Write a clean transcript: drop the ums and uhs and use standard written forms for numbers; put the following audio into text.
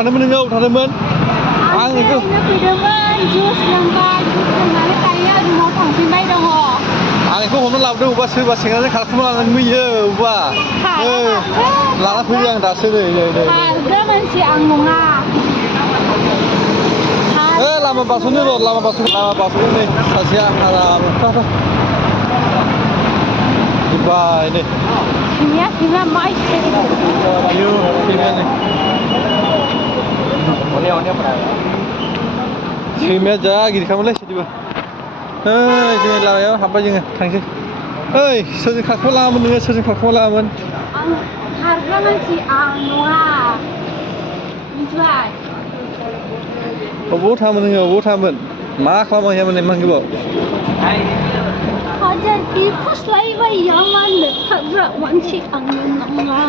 थांदोंमोन नोङो थांदोंमोन आं नोंखौ फैदोंमोन जुस लोंबाय जुस लोंनानै दायो रुमाव थांफिनबाय दङ आं बेखौ हमना लाबोदों अबेबा सोरबा सेंग्राजों खारखुमा लानानै फैयो अबेबा लाना फैदों आं दासो नै खारग्रा मानसि आं नङा लामा बारस'नो र' लामा बारस'नो नै सासेया आराम जोब्बाय नै सैमाया माइ आयु सैमाया जा गिदिरखामोनलै बिदिबो जोङो लामायाव हाबबाय जोङो थांसै सोरजों खारखुमा लाङामोन नोङो सोरजों खारखुमा लाङामोन आं खारग्रा मानसि आं नङा मिथिबाय अबाव थाङामोन नोङो अबाव थाङामोन मा खालामहैयामोन एमान गोबाव हाजार फस्लायबाय खारग्रा मानसि आं नङा